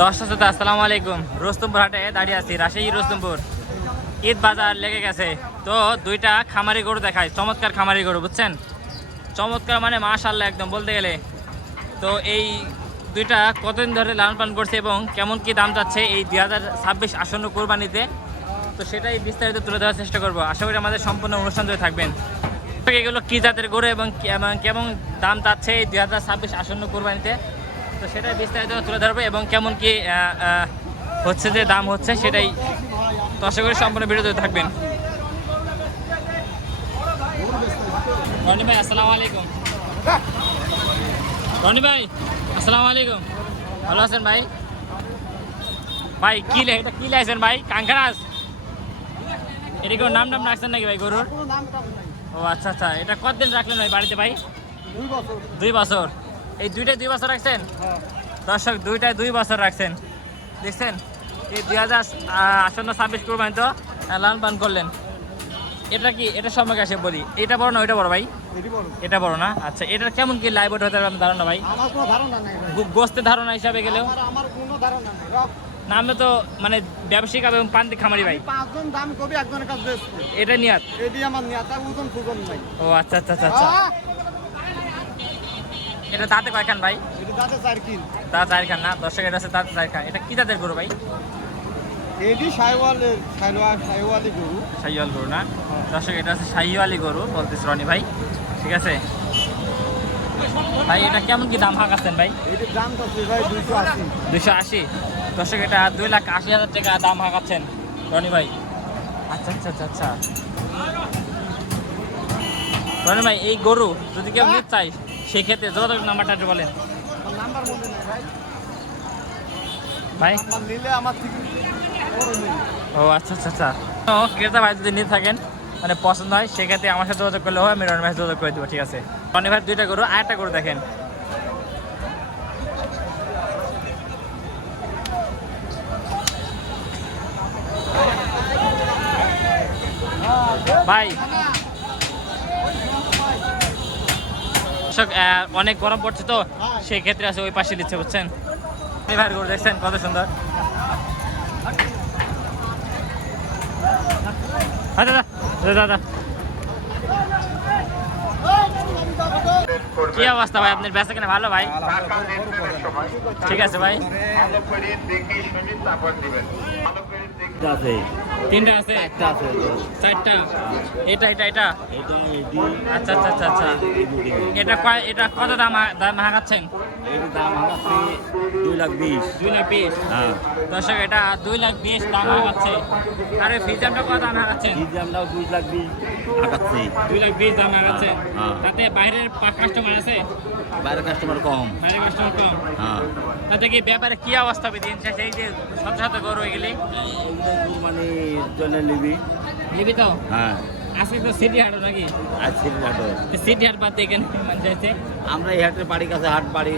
দর্শক শ্রোতা আসসালামু আলাইকুম। রোস্তমপুর হাটে দাঁড়িয়ে আছি, রাজশাহী রোস্তমপুর। ঈদ বাজার লেগে গেছে, তো দুইটা খামারি গরু দেখায়। চমৎকার খামারি গরু, বুঝছেন? চমৎকার মানে মাশাআল্লাহ একদম বলতে গেলে। তো এই দুইটা কতদিন ধরে লালন পালন করছে এবং কেমন কি দাম যাচ্ছে এই 2026 আসন্ন কোরবানিতে, তো সেটাই বিস্তারিত তুলে ধরার চেষ্টা করবো। আশা করি আমাদের সম্পূর্ণ অনুষ্ঠান ধরে থাকবেন। এগুলো কি জাতের গরু এবং কেমন দাম যাচ্ছে এই 2026 আসন্ন কোরবানিতে, তো সেটাই বিস্তারিত তুলে ধরবে এবং কেমন কি হচ্ছে যে দাম হচ্ছে সেটাই। তো আশা করি সম্পূর্ণ ভিডিওতে থাকবেন। রনি ভাই আসসালামু আলাইকুম। রনি ভাই আসসালামু আলাইকুম, ভালো আছেন ভাই? ভাই এটা কি লাইছেন ভাই? কাঙ্কারাস? এটা কোনো নাম রাখছেন নাকি ভাই গরুর? ও আচ্ছা আচ্ছা, এটা কতদিন রাখলেন ভাই বাড়িতে ভাই? 2 বছর। এই দুইটাই 2 বছর রাখছেন? দর্শক, দুইটাই 2 বছর রাখছেন, দেখছেন? এই 2026 কোরবানি তো লালন পালন করলেন। এটা কি, এটা সম্পর্কে আসে বলি, এটা বড় না ওইটা বড় ভাই? এটা বড় না? আচ্ছা, এটার কেমন কি লাইভ হতে পারে ধারণা ভাই? গোস্তের ধারণা হিসাবে গেলেও না, আমরা তো মানে ব্যবসায়িক এবং প্রান্তিক খামারি ভাই। এটা নিয়াত? ও আচ্ছা আচ্ছা আচ্ছা আচ্ছা। এটা দাঁতে কয়খান ভাই? দাঁত 4 খান না দর্শক? এটা আছে দাঁতে 4 খান। এটা কি জাতের গরু ভাই? শাহিওয়াল গরু না দর্শক? এটা আছে শাহিওয়ালি গরু বলতেছে রনি ভাই, ঠিক আছে ভাই। এটা কেমন কি দাম হাঁকাচ্ছেন ভাই? 280 দর্শক, এটা 2,80,000 টাকা দাম হাঁকাচ্ছেন রনি ভাই। আচ্ছা আচ্ছা আচ্ছা আচ্ছা। রনি ভাই, এই গরু যদি কেউ নিতে চাই সেক্ষেত্রে যোগাযোগ নাম্বারটা একটু বলেন ভাই। ও আচ্ছা আচ্ছা আচ্ছা। ক্রেতা ভাই যদি নিতে থাকেন মানে পছন্দ হয় সেক্ষেত্রে আমার সাথে যোগাযোগ করলে হয়, আমি রনি ভাই যোগাযোগ করে দেবো, ঠিক আছে? রনি ভাই দুইটা গরু, আর একটা গরু দেখেন ভাই। অনেক গরম পড়ছে তো সেই ক্ষেত্রে আছে ওই পাশে দিচ্ছে, বুঝছেন? ভাই গরু দেখছেন কত সুন্দর। দাদা দাদা, কি অবস্থা ভাই আপনার? বেচা কেনা ভালো ভাই? ঠিক আছে ভাই। তিনটা আছে? চারটা? এটা এটা এটা আচ্ছা আচ্ছা আচ্ছা আচ্ছা। এটা কত দাম হাঁকাচ্ছেন? 2,20,000। দর্শক, এটা 2,20,000 দাম হাঁকাচ্ছে। আর ফিজামটা কত দাম হাঁকাচ্ছেন? 2,20,000 দাম হাঁকাচ্ছে। তাতে বাইরের কাস্টমার আছে? বাইরের কাস্টমার কম। তাতে কি ব্যাপারে কি অবস্থা দিন শেষে? এই যে শত শত গরু এগুলি মানে জন্য নিবি তো? হ্যাঁ। আজকে তো সিটি হাট নাকি? আর সিটি হাটও। সিটি হাট বাদ এখানে মানুষ আছে? আমরা এই হাটের বাড়ির কাছে হাট বাড়ি।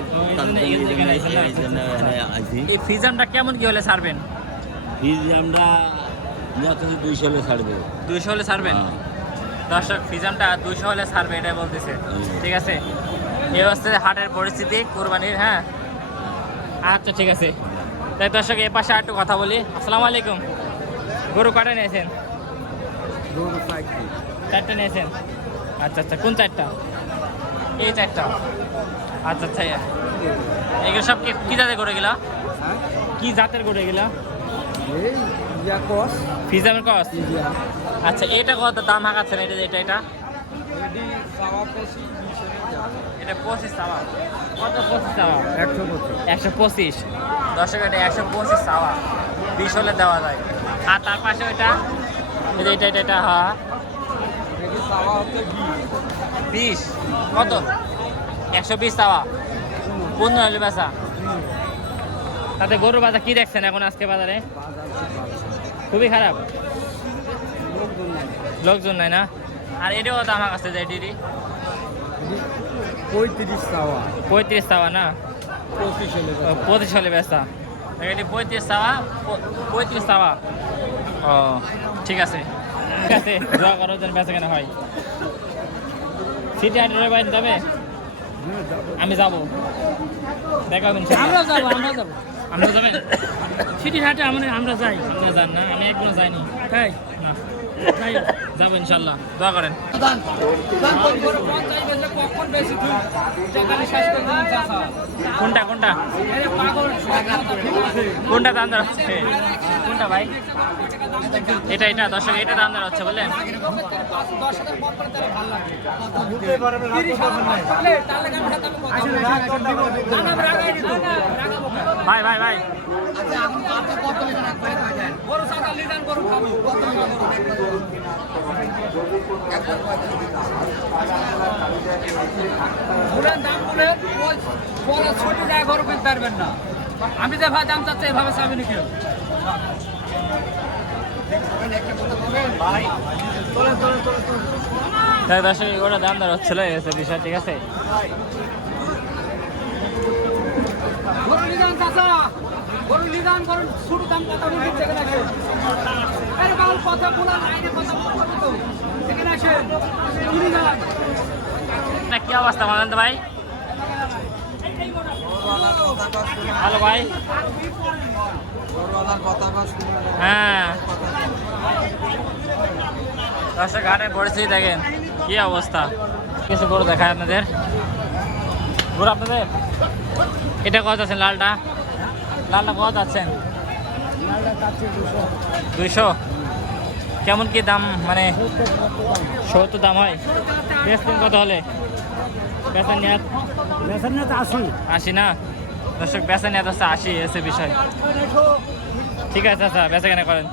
এই ফিজামটা কেমন কি হলে ছাড়বেন? আমরা 200 হলে ছাড়বো। 200 হলে ছাড়বেন? দর্শক, ফিজামটা 200 হলে ছাড়বে এটাই বলতেছে, ঠিক আছে? এই হচ্ছে হাটের পরিস্থিতি কোরবানির। হ্যাঁ আচ্ছা ঠিক আছে। তাই দর্শক, এ পাশে একটু কথা বলি। আসসালামু আলাইকুম। গরু কটা নিয়েছেন? 4টা নিয়েছেন? আচ্ছা আচ্ছা, কোন 4টা? এই 4টা? আচ্ছা আচ্ছা। এগুলো সব কি জাতের গরু এগুলা? কি জাতের গরু এগুলা? ফিজামের কস? আচ্ছা, এটা কত দাম হাঁকাচ্ছেন? এটা এটা এটা এটা 25 চাওয়া। কত 25 চাওয়া? 125। দর্শক, এটা 125 চাওয়া, 20 হলে দেওয়া যায়। আর তার পাশে ওইটা এটা এটা এটা হ্যাঁ 20। কত? 120 চাওয়া, 15 হলে বেচা। তাতে গরুর বাজার কি দেখছেন এখন আজকে বাজারে? খুবই খারাপ, লোকজন নাই না? আর এটাও দাম আছে যে এটি 35 চাওয়া না? 25 হলে বেচা। এটি 35 চাওয়া, 35 চাওয়া। ও ঠিক আছে ঠিক আছে, দোয়া করো যেন বেচা কেনা হয়। সিটি হাটের বাইরে যাবে? আমি যাবো, দেখা হবে। আপনারা যাবেন? সিটি হাটে আমরা যাই, আপনারা যান না? আমি একদিনও যাইনি। তাই না, যাই যাবো ইনশাল্লাহ, দোয়া করেন। কোনটা কোনটা কোনটা দাম দর হচ্ছে? কোনটা ভাই? এটা দর্শক, এটা দাম দর হচ্ছে বললেন? ভাই ভাই ভাই আমি যে ভাই দাম চাচ্ছি এভাবে চাবি নাকি? তাই দর্শক এগুলো দাম দর হচ্ছিল, এসে বিষয় ঠিক আছে। গরু লিগান চাচা, গরু লিগান, গরু শুরু দাম কত নিচ্ছে এখানে আসে? আরে বাল কথা বলা নাই রে, কথা বলতে তো এখানে আসে শুরু দাম। না কি অবস্থা মানন্ত ভাই? হ্যালো ভাই। হ্যাঁ দর্শক ঘাটের পরিস্থিতি দেখেন কি অবস্থা। কিছু গরু দেখায় আপনাদের, গরু আপনাদের এটা কত আছেন? লালটা কত আছেন? 200। কেমন কি দাম, মানে 70 দাম হয়? বেচলেন কত হলে? বেচা নিয়ে 80 না দর্শক, বেচা নিয়ে 80 এসে বিষয়। ঠিক আছে আচ্ছা, বেচা কেনা করেন।